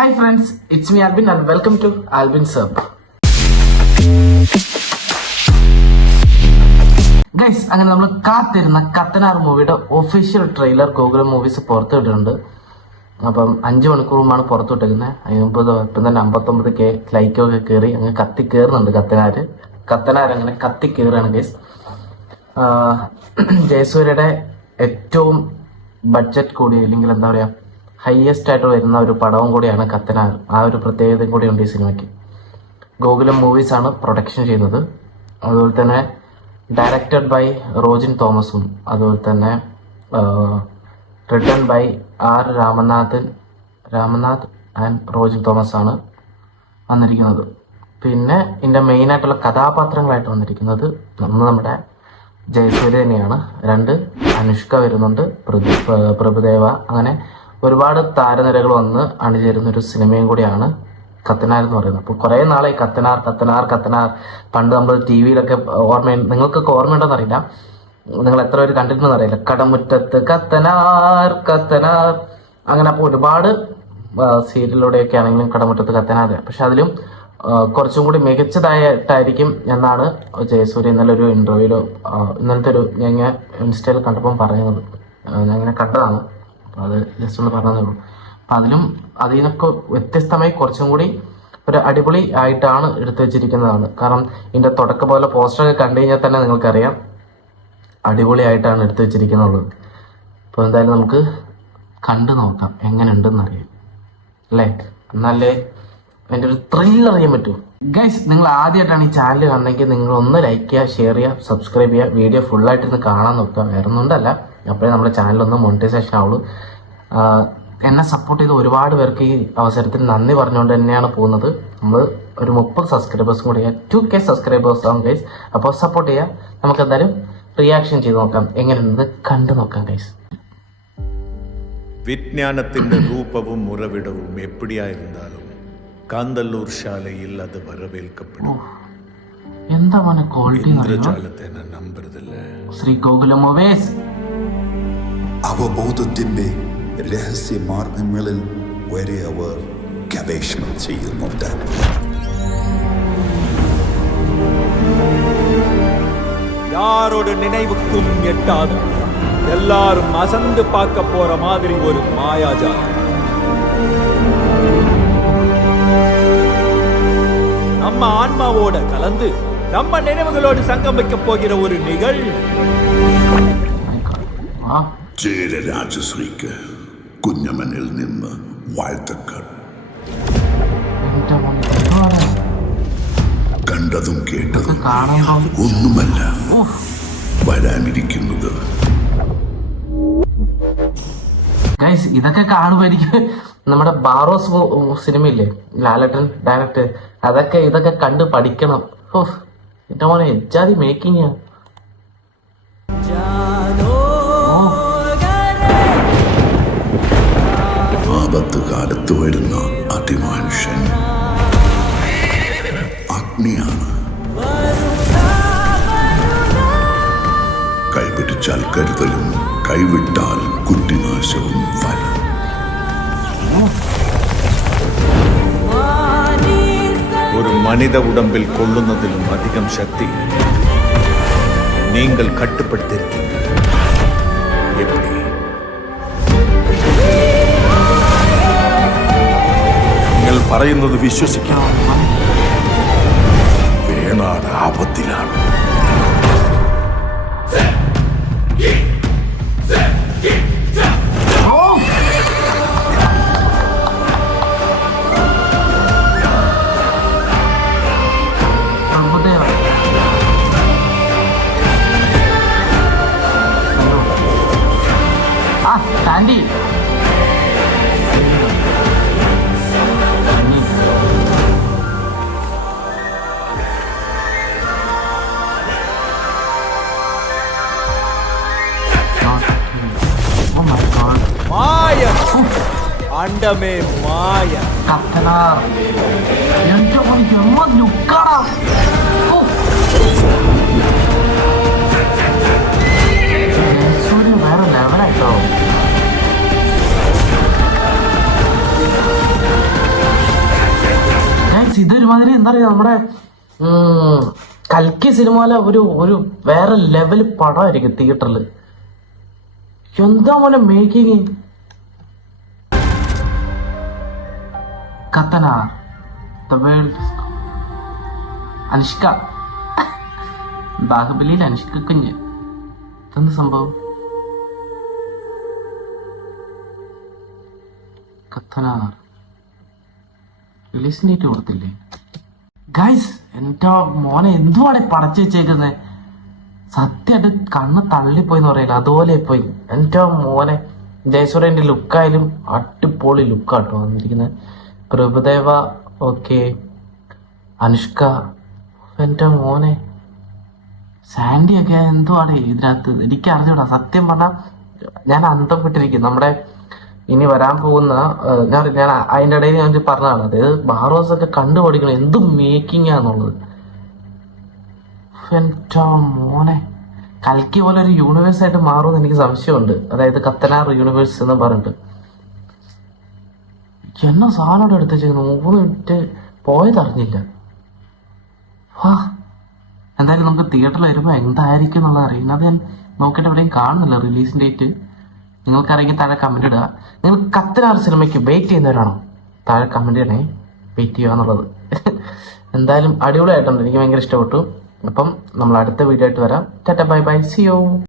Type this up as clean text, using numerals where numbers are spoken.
Hi friends, it's me Albin and welcome to Albin Sub. Guys, അങ്ങനെ നമ്മൾ കാത്തിരുന്ന കത്തനാർ മൂവിയുടെ ഒഫീഷ്യൽ ട്രെയിലർ ഗൂഗിൾ മൂവീസ് പുറത്തുവിട്ടിട്ടുണ്ട്. അപ്പം 5 മണിക്കൂർ മുമ്പാണ് പുറത്തുവിട്ടിരിക്കുന്നത്. അതിന് മുമ്പ് ഇപ്പം തന്നെ 59K ലൈക്കൊക്കെ കയറി അങ്ങ് കത്തി കയറുന്നുണ്ട് കത്തനാർ അങ്ങനെ കത്തി കയറുകയാണ് ഗൈസ്. ജയസൂര്യയുടെ ഏറ്റവും ബഡ്ജറ്റ് കൂടി, അല്ലെങ്കിൽ എന്താ പറയുക, ഹയസ്റ്റ് ആയിട്ട് വരുന്ന ഒരു പടവും കൂടിയാണ് കത്തനാർ. ആ ഒരു പ്രത്യേകതയും കൂടിയുണ്ട് ഈ സിനിമയ്ക്ക്. ഗോകുലം മൂവീസ് ആണ് പ്രൊഡക്ഷൻ ചെയ്യുന്നത്. അതുപോലെ തന്നെ ഡയറക്റ്റഡ് ബൈ റോജിൻ തോമസും, അതുപോലെ തന്നെ written by R Ramanath and Rojin Thomas ആണ് വന്നിരിക്കുന്നത്. പിന്നെ ഇതിൻ്റെ മെയിനായിട്ടുള്ള കഥാപാത്രങ്ങളായിട്ട് വന്നിരിക്കുന്നത് ഒന്ന് നമ്മുടെ ജയസൂര്യ തന്നെയാണ്, 2 അനുഷ്ക വരുന്നുണ്ട്, പ്രഭുദേവ, അങ്ങനെ ഒരുപാട് താരനിരകൾ വന്ന് അണിചേരുന്ന ഒരു സിനിമയും കൂടിയാണ് കത്തനാർ എന്ന് പറയുന്നത്. അപ്പോൾ കുറേ നാളായി കത്തനാർ പണ്ട് നമ്മൾ ടി വിയിലൊക്കെ നിങ്ങൾക്കൊക്കെ ഓർമ്മയുണ്ടോന്ന് അറിയില്ല, നിങ്ങൾ എത്ര പേര് കണ്ടിട്ടുണ്ടെന്ന് അറിയില്ല, കടമുറ്റത്ത് കത്തനാർ അങ്ങനെ. അപ്പോൾ ഒരുപാട് സീരിയലിലൂടെയൊക്കെ ആണെങ്കിലും കടമുറ്റത്ത് കത്തനാർ, പക്ഷെ അതിലും കുറച്ചും കൂടി മികച്ചതായിട്ടായിരിക്കും എന്നാണ് ജയസൂര്യ ഇന്നലെ ഒരു ഇന്റർവ്യൂവിലോ ഇന്നലത്തെ ഒരു ഞാൻ ഇൻസ്റ്റയിൽ കണ്ടപ്പോൾ പറയുന്നത്. ഞാൻ ഇങ്ങനെ കണ്ടതാണ്, അപ്പോൾ അത് ജസ്റ്റ് ഒന്ന് പറഞ്ഞതേ ഉള്ളൂ. അപ്പം അതിൽ നിന്നൊക്കെ വ്യത്യസ്തമായി കുറച്ചും കൂടി ഒരു അടിപൊളി ആയിട്ടാണ് എടുത്തു വെച്ചിരിക്കുന്നതാണ്. കാരണം ഇതിൻ്റെ തുടക്കം പോലെ പോസ്റ്ററൊക്കെ കണ്ടു കഴിഞ്ഞാൽ തന്നെ നിങ്ങൾക്കറിയാം അടിപൊളിയായിട്ടാണ് എടുത്തു വെച്ചിരിക്കുന്നുള്ളത്. അപ്പോൾ എന്തായാലും നമുക്ക് കണ്ടു നോക്കാം എങ്ങനെ ഉണ്ടെന്ന് അറിയാം അല്ലേ, എന്നാലേ അതിൻ്റെ ഒരു ത്രില്ല് അറിയാൻ പറ്റും. ഗൈസ്, നിങ്ങൾ ആദ്യമായിട്ടാണ് ഈ ചാനൽ കാണണമെങ്കിൽ നിങ്ങൾ ഒന്ന് ലൈക്ക് ചെയ്യുക, ഷെയർ ചെയ്യുക, സബ്സ്ക്രൈബ് ചെയ്യുക, വീഡിയോ ഫുള്ളായിട്ടിരുന്ന് കാണാൻ നോക്കുക. വേറെ ഒന്നുകൊണ്ടല്ല, അപ്പോഴേ നമ്മുടെ ചാനലൊന്ന് മോണിറ്റൈസേഷൻ ആവുള്ളൂ. എന്നെ സപ്പോർട്ട് ചെയ്ത ഒരുപാട് പേർക്ക് ഈ അവസരത്തിൽ നന്ദി പറഞ്ഞുകൊണ്ട് തന്നെയാണ് പോകുന്നത്. നമ്മൾ ഒരു 30 സബ്സ്ക്രൈബേഴ്സും കൂടി 2K സബ്സ്ക്രൈബേഴ്സ് ആവും ഗൈസ്. അപ്പോൾ സപ്പോർട്ട് ചെയ്യുക. നമുക്ക് എന്തായാലും റിയാക്ഷൻ ചെയ്ത് നോക്കാം, എങ്ങനെയുണ്ട് കണ്ടു നോക്കാം ഗൈസ്. വിജ്ഞാനത്തിന്റെ രൂപവും ഉറവിടവും എപ്പിടിയായിരുന്നാലും കാന്തല്ലൂർ ശാലയിൽ അത് വരവേൽക്കപ്പെടും. എന്താ മോനെ ക്വാളിറ്റി, ഇന്ദ്രജാലത്തെ നമ്പരുതല്ല. ശ്രീ ഗോകുലം മൂവീസ് അവബോധത്തിന്റെ രഹസ്യ മാർഗങ്ങളിൽ വരെ അവർ ഗവേഷണം ചെയ്യുന്നുണ്ട്. யாரோட நினைவுக்கும் எட்டாது எல்லாரும் அசந்து பார்க்க போற மாதிரி ஒரு மாயாஜாலம். நம்ம ஆன்மாவோட கலந்து நம்ம நினைவுகளோடு சங்கமிக்க போகிற ஒரு நிகழ்வு. ജയരാജശ്രീക്ക് കുഞ്ഞമ്മനിൽ നിന്ന് വാഴ്ത്തക്കൾ. കണ്ടതും കേട്ടതും ഒന്നുമല്ല വരാനിരിക്കുന്നത്. ഗൈസ്, ഇതൊക്കെ കാണുമായിരിക്കും നമ്മുടെ ബാറോസ് സിനിമയില്ലേ, ലാലേട്ടൻ ഡയറക്ടർ, ഇതൊക്കെ കണ്ട് പഠിക്കണം. എന്റെ മോനെ എജാതി മേക്കിങ്. ആപത്ത് കാലത്ത് വരുന്ന അതിമനുഷ്യൻ അഗ്നിയാണ്. കൈപിടിച്ചാൽ കരുതലും കൈവിട്ടാൽ കുട്ടിനാശവും ഫലം. ஒரு மனித உடம்பில் கொள்ளுന്നതിലും அதிகம் சக்தி நீங்கள் கட்டுப்படுத்தியிருக்கீங்க. எப்படி? നിങ്ങൾ പറയുന്നത് വിശ്വസിക്കാം. വേണാട് ആപത്തിലാണ്. സാൻഡി மாய அண்டமே மாய. കത്തനാർ എന്റെ മോനിക്ക് എമ്മ ലുക്കാടാ. വേറെ ലെവലായിട്ടോ. ഒരുമാതിരി എന്താ പറയുക, നമ്മുടെ കൽക്കി സിനിമയിലെ ഒരു വേറെ ലെവൽ പടമായിരിക്കും തിയേറ്ററിൽ. എന്താ പോലെ മേക്കിങ്. കത്തനാർ, അനുഷ്ക, ബാഹുബലിയിൽ അനുഷ്ക കുഞ്ഞ്. എന്ത് സംഭവം? കത്തനാർ റിലീസ് ഡേറ്റ് കൊടുത്തില്ലേ ഗൈസ്? എന്റെ മോനെ എന്തുവാണ് പടച്ചു വെച്ചേക്കുന്നത്? സത്യമായിട്ട് കണ്ണ് തള്ളിപ്പോയിന്ന് പറയില്ല, അതുപോലെ പോയി. എന്റെ മോനെ ജയസൂര്യന്റെ ലുക്കായാലും അടിപൊളി ലുക്കാട്ടോ വന്നിരിക്കുന്നത്. പ്രഭുദേവ ഓക്കെ, അനുഷ്ക, എന്റെ മോനെ സാൻഡി ഒക്കെ എന്തുവാണ് ഇതിനകത്ത്? എനിക്ക് അറിഞ്ഞൂടാ സത്യം പറഞ്ഞാൽ. ഞാൻ അന്തം വിട്ടിരിക്കും. നമ്മുടെ ഇനി വരാൻ പോകുന്ന ഞാൻ അതിൻ്റെ ഇടയിൽ ഞാൻ പറഞ്ഞതാണ്, അതായത് ബാറോസ് ഒക്കെ കണ്ടുപഠിക്കണം എന്ത് മേക്കിംഗ് ആന്നുള്ളത്. എന്റെ മോനെ കൽക്കി പോലെ ഒരു യൂണിവേഴ്സ് ആയിട്ട് മാറുമെന്ന് എനിക്ക് സംശയമുണ്ട്. അതായത് കത്തനാർ യൂണിവേഴ്സ് എന്ന് പറഞ്ഞിട്ട് എന്നാ സാധനം എടുത്ത് ചെയ്യുന്നു. 3 മിനിറ്റ് പോയതറിഞ്ഞില്ല. എന്തായാലും നമുക്ക് തിയേറ്ററിൽ വരുമ്പോൾ എന്തായിരിക്കും എന്നുള്ളത് അറിയുന്നത്. അത് ഞാൻ നോക്കിയിട്ട് എവിടെയും കാണുന്നില്ല റിലീസ് ഡേറ്റ്. നിങ്ങൾക്കറിയെങ്കിൽ താഴെ കമന്റ് ഇടുക. നിങ്ങൾ കത്തനാർ സിനിമയ്ക്ക് വെയിറ്റ് ചെയ്യുന്നവരാണോ? താഴെ കമന്റ് ചെയ്യണേ, വെയിറ്റ് ചെയ്യുക എന്നുള്ളത്. എന്തായാലും അടിപൊളിയായിട്ടുണ്ട്, എനിക്ക് ഭയങ്കര ഇഷ്ടപ്പെട്ടു. അപ്പം നമ്മൾ അടുത്ത വീഡിയോ ആയിട്ട് വരാം. Tata bye bye, see U.